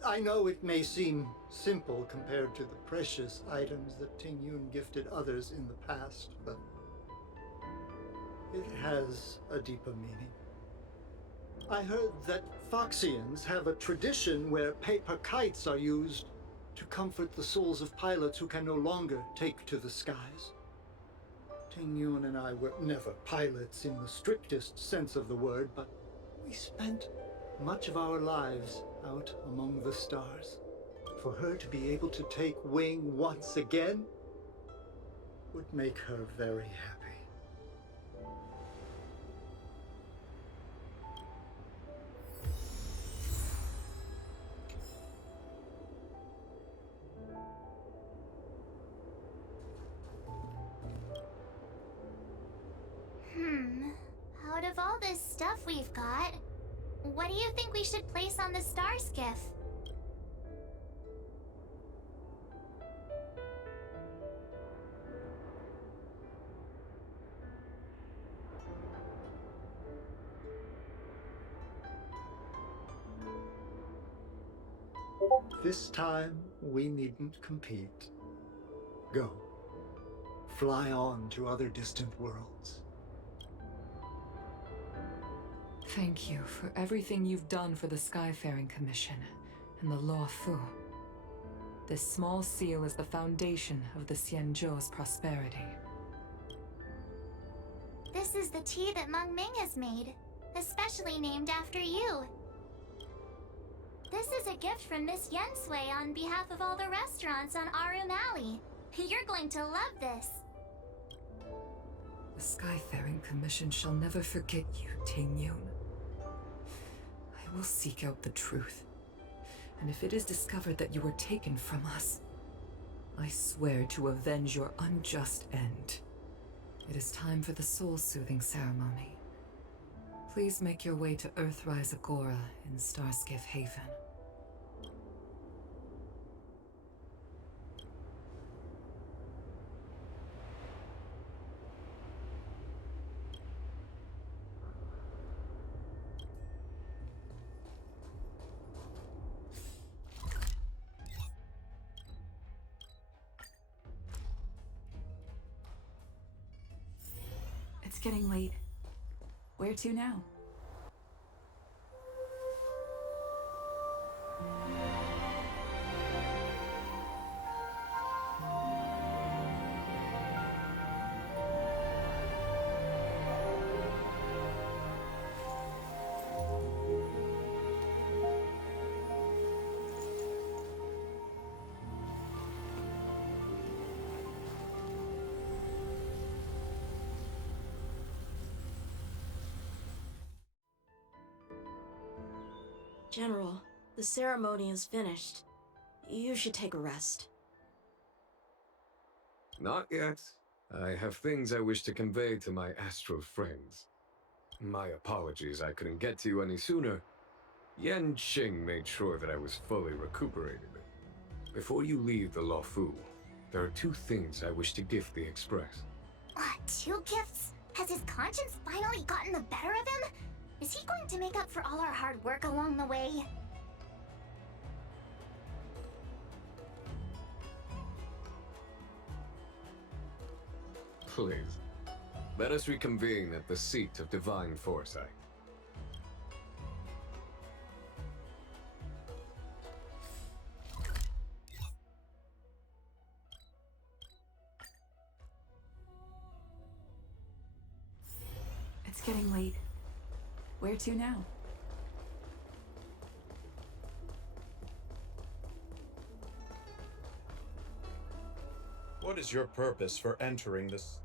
I know it may seem simple compared to the precious items that Ting Yun gifted others in the past, but it has a deeper meaning. I heard that Foxians have a tradition where paper kites are used to comfort the souls of pilots who can no longer take to the skies. Ting Yun and I were never pilots in the strictest sense of the word, but we spent much of our lives out among the stars. For her to be able to take wing once again would make her very happy. Out of all this stuff we've got, what do you think we should place on the star skiff? This time, we needn't compete. Go. Fly on to other distant worlds. Thank you for everything you've done for the Skyfaring Commission and the Lufou. This small seal is the foundation of the Xianzhou's prosperity. This is the tea that Meng Ming has made, especially named after you. This is a gift from Miss Yensui on behalf of all the restaurants on Arum Alley. You're going to love this. The Skyfaring Commission shall never forget you, Ting Yun. I will seek out the truth, and if it is discovered that you were taken from us, I swear to avenge your unjust end. It is time for the soul-soothing ceremony. Please make your way to Earthrise Agora in Starskiff Haven. It's getting late. Where to now? General, the ceremony is finished. You should take a rest. Not yet. I have things I wish to convey to my astral friends. My apologies I couldn't get to you any sooner. Yan Qing made sure that I was fully recuperated. Before you leave the Lufou, there are two things I wish to gift the Express. 2 gifts? Has his conscience finally gotten the better of him? Is he going to make up for all our hard work along the way? Please, let us reconvene at the seat of divine foresight. It's getting late. Where to now? What is your purpose for entering this?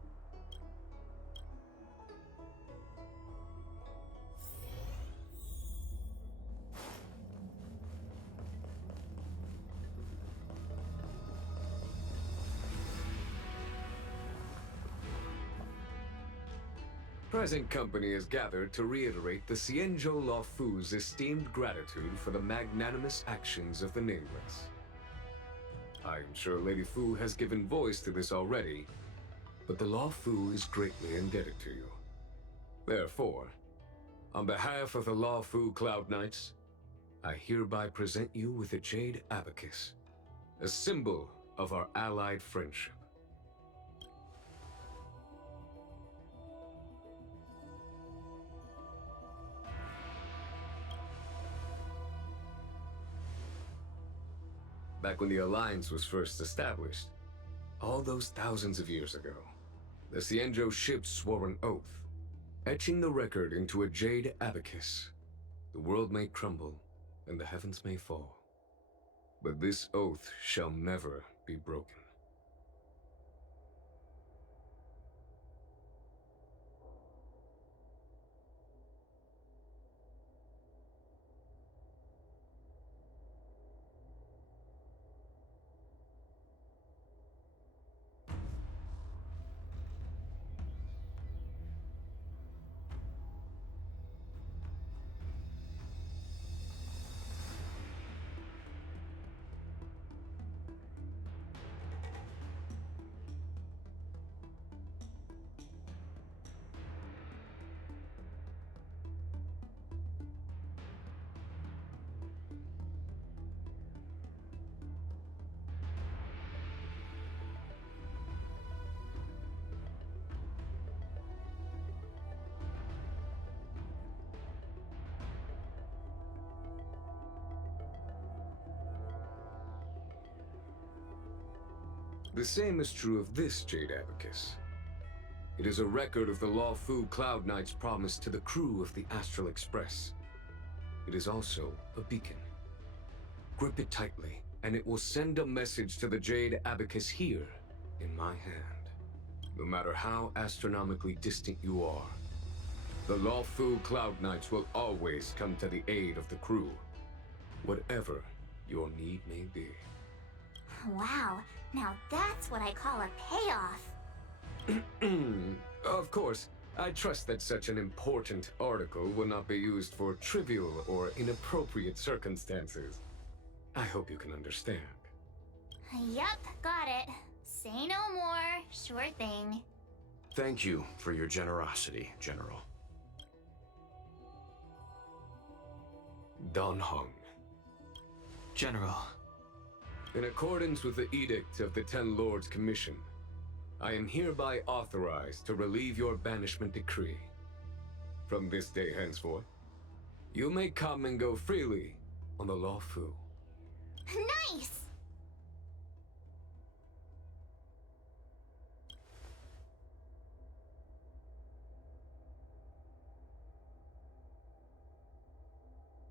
Present company is gathered to reiterate the Xianzhou Lufou's esteemed gratitude for the magnanimous actions of the Nameless. I am sure Lady Fu has given voice to this already, but the Lufou is greatly indebted to you. Therefore, on behalf of the Lufou Cloud Knights, I hereby present you with a Jade Abacus, a symbol of our allied friendship. Back when the Alliance was first established, all those thousands of years ago, the Xianzhou ships swore an oath, etching the record into a Jade Abacus. The world may crumble, and the heavens may fall, but this oath shall never be broken. The same is true of this Jade Abacus. It is a record of the Lufou Cloud Knight's promise to the crew of the Astral Express. It is also a beacon. Grip it tightly, and it will send a message to the Jade Abacus here, in my hand. No matter how astronomically distant you are, the Lufou Cloud Knights will always come to the aid of the crew, whatever your need may be. Wow, now that's what I call a payoff. Of course, I trust that such an important article will not be used for trivial or inappropriate circumstances. I hope you can understand. Yup, got it. Say no more. Sure thing. Thank you for your generosity, General. Don Hong. General. In accordance with the Edict of the Ten Lords Commission, I am hereby authorized to relieve your banishment decree. From this day henceforth, you may come and go freely on the Lufou. Nice!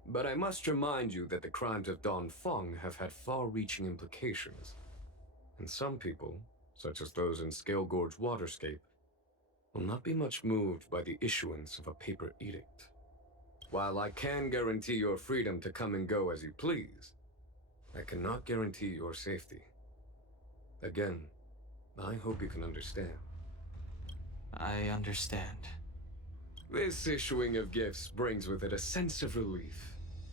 But I must remind you that the crimes of Don Feng have had far-reaching implications. And some people, such as those in Scale Gorge Waterscape, will not be much moved by the issuance of a paper edict. While I can guarantee your freedom to come and go as you please, I cannot guarantee your safety. Again, I hope you can understand. I understand. This issuing of gifts brings with it a sense of relief.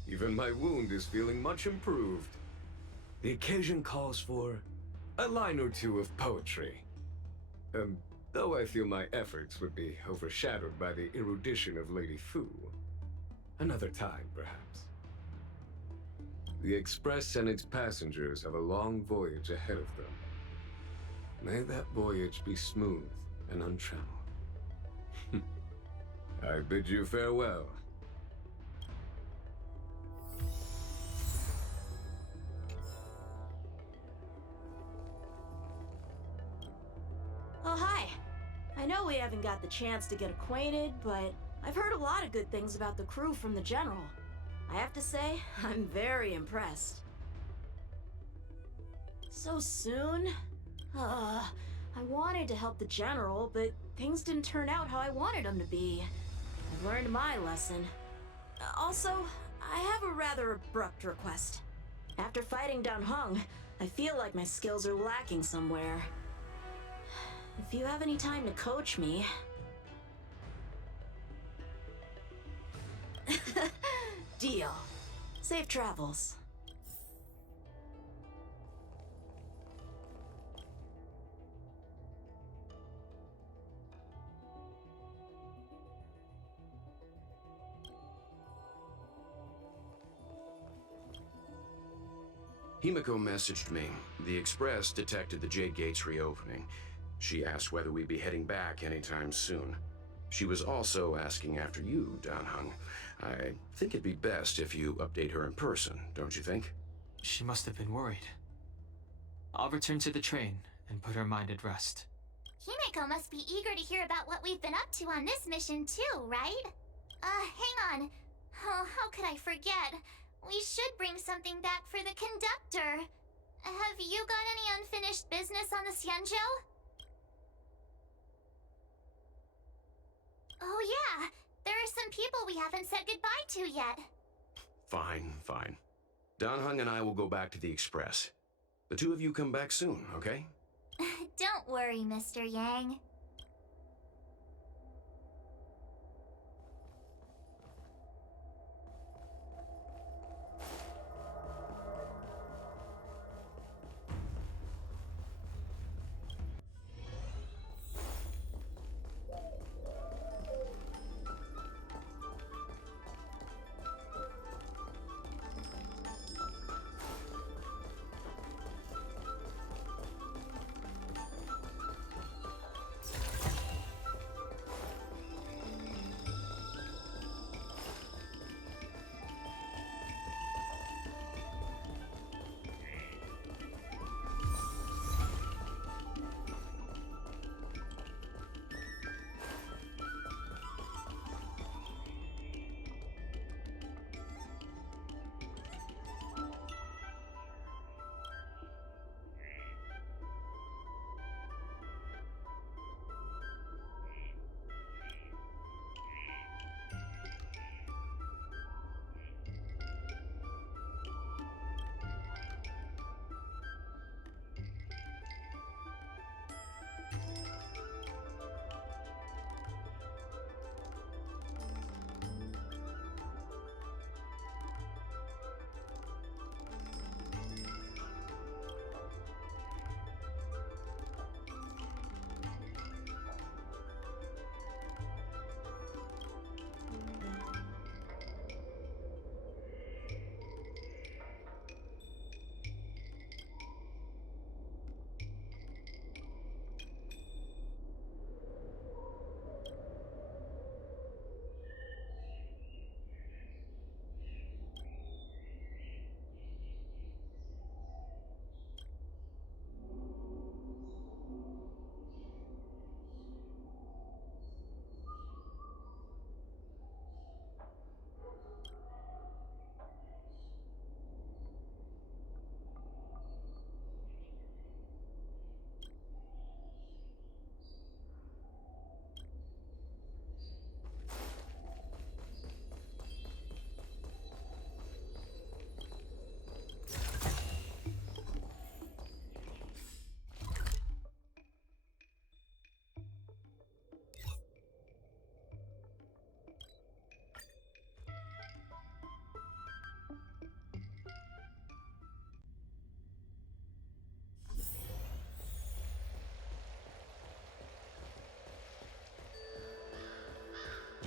Even my wound is feeling much improved. The occasion calls for a line or two of poetry. Though I feel my efforts would be overshadowed by the erudition of Lady Fu. Another time, perhaps. The Express and its passengers have a long voyage ahead of them. May that voyage be smooth and untrammeled. I bid you farewell. Oh, hi. I know we haven't got the chance to get acquainted, but I've heard a lot of good things about the crew from the General. I have to say, I'm very impressed. So soon? I wanted to help the General, but things didn't turn out how I wanted them to be. I've learned my lesson. Also, I have a rather abrupt request. After fighting Dan Heng, I feel like my skills are lacking somewhere. If you have any time to coach me... Deal. Safe travels. Himiko messaged me. The Express detected the Jade Gate's reopening. She asked whether we'd be heading back anytime soon. She was also asking after you, Dan Heng. I think it'd be best if you update her in person, don't you think? She must have been worried. I'll return to the train and put her mind at rest. Himiko must be eager to hear about what we've been up to on this mission too, right? Hang on. Oh, how could I forget? We should bring something back for the conductor. Have you got any unfinished business on the Xianzhou? Oh yeah, there are some people we haven't said goodbye to yet. Fine, fine. Dan Heng and I will go back to the Express. The two of you come back soon, okay? Don't worry, Mr. Yang.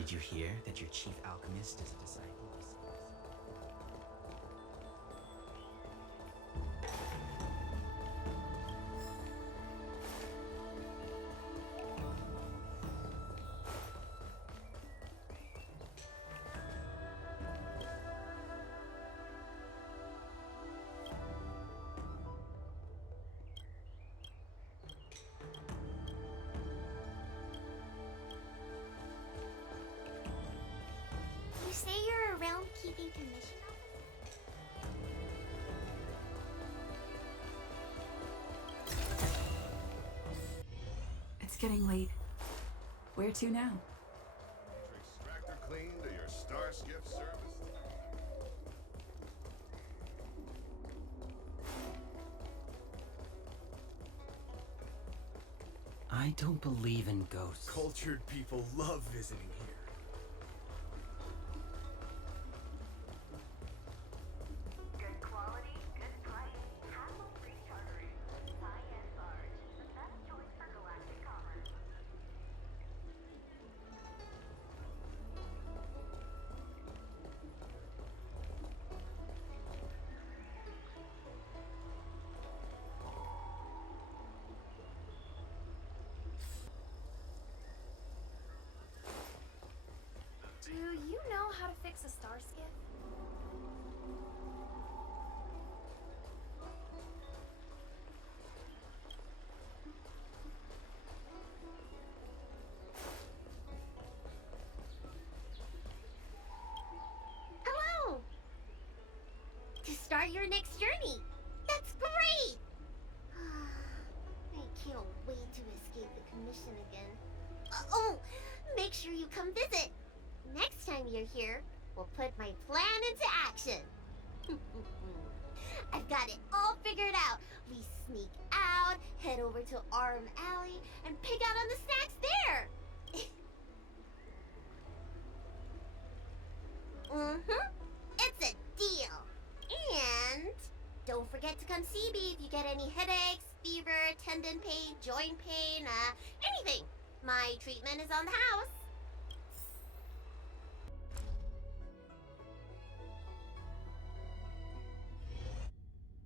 Did you hear that your chief alchemist is a disciple? You say you're around keeping commission officer? It's getting late. Where to now? Extractor clean to your star skiff service? I don't believe in ghosts. Cultured people love visiting here. Good quality, good price, hassle-free chartering. High-end barge, the best choice for galactic commerce. Do you know how to fix a star skiff? Hello! To start your next journey. That's great! I can't wait to escape the commission again. Oh, make sure you come visit. Next time you're here, we'll put my plan into action. I've got it all figured out. We sneak out, head over to Arm Alley, and pick out on the snacks there. It's a deal. And don't forget to come see me if you get any headaches, fever, tendon pain, joint pain, anything. My treatment is on the house.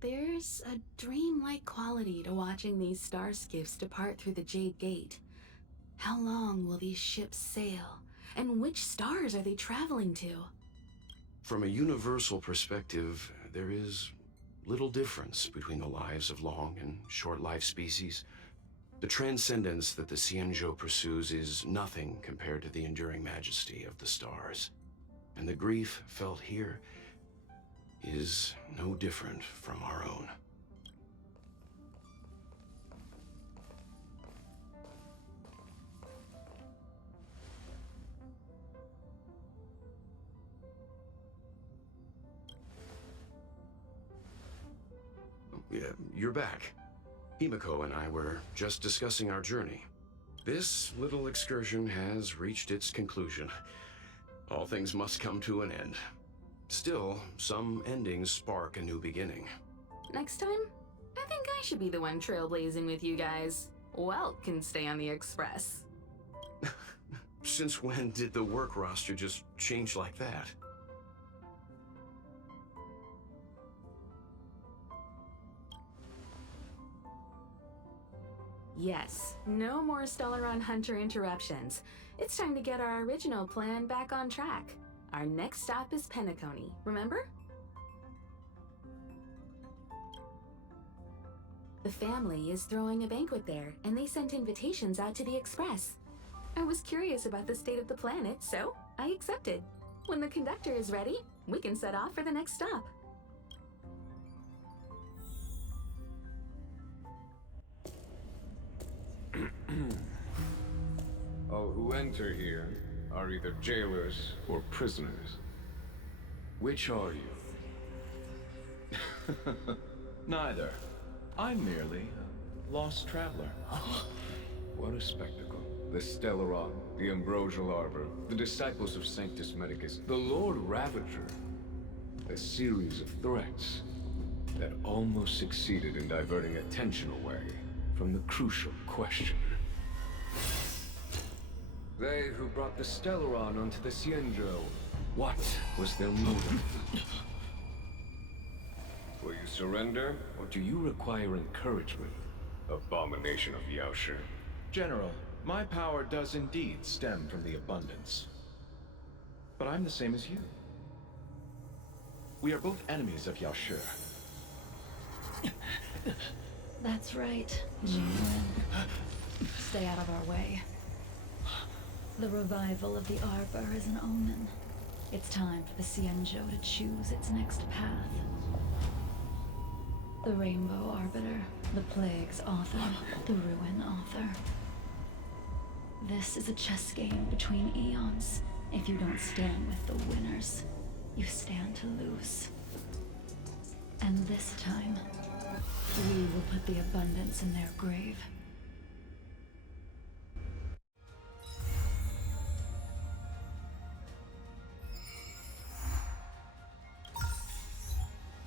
There's a dreamlike quality to watching these star skiffs depart through the Jade Gate. How long will these ships sail? And which stars are they traveling to? From a universal perspective, there is little difference between the lives of long and short-lived species. The transcendence that the Xianzhou pursues is nothing compared to the enduring majesty of the stars. And the grief felt here is no different from our own. Yeah, you're back. Himiko and I were just discussing our journey. This little excursion has reached its conclusion. All things must come to an end. Still, some endings spark a new beginning. Next time, I think I should be the one trailblazing with you guys. Welt can stay on the Express. Since when did the work roster just change like that? Yes, no more Stellaron Hunter interruptions. It's time to get our original plan back on track. Our next stop is Penacony, remember? The family is throwing a banquet there, and they sent invitations out to the Express. I was curious about the state of the planet, so I accepted. When the conductor is ready, we can set off for the next stop. All who enter here are either jailers or prisoners. Which are you? Neither. I'm merely a lost traveler. What a spectacle. The Stellaron, the Ambrosial Arbor, the disciples of Sanctus Medicus, the Lord Ravager. A series of threats that almost succeeded in diverting attention away from the crucial question. They who brought the Stellaron onto the Xianzhou. What was their motive? Will you surrender, or do you require encouragement? Abomination of Yaoshi. General, my power does indeed stem from the abundance. But I'm the same as you. We are both enemies of Yaoshi. That's right, Jin. Stay out of our way. The revival of the Arbor is an omen. It's time for the Xianzhou to choose its next path. The Rainbow Arbiter, the Plague's author, the Ruin author. This is a chess game between eons. If you don't stand with the winners, you stand to lose. And this time, we will put the abundance in their grave.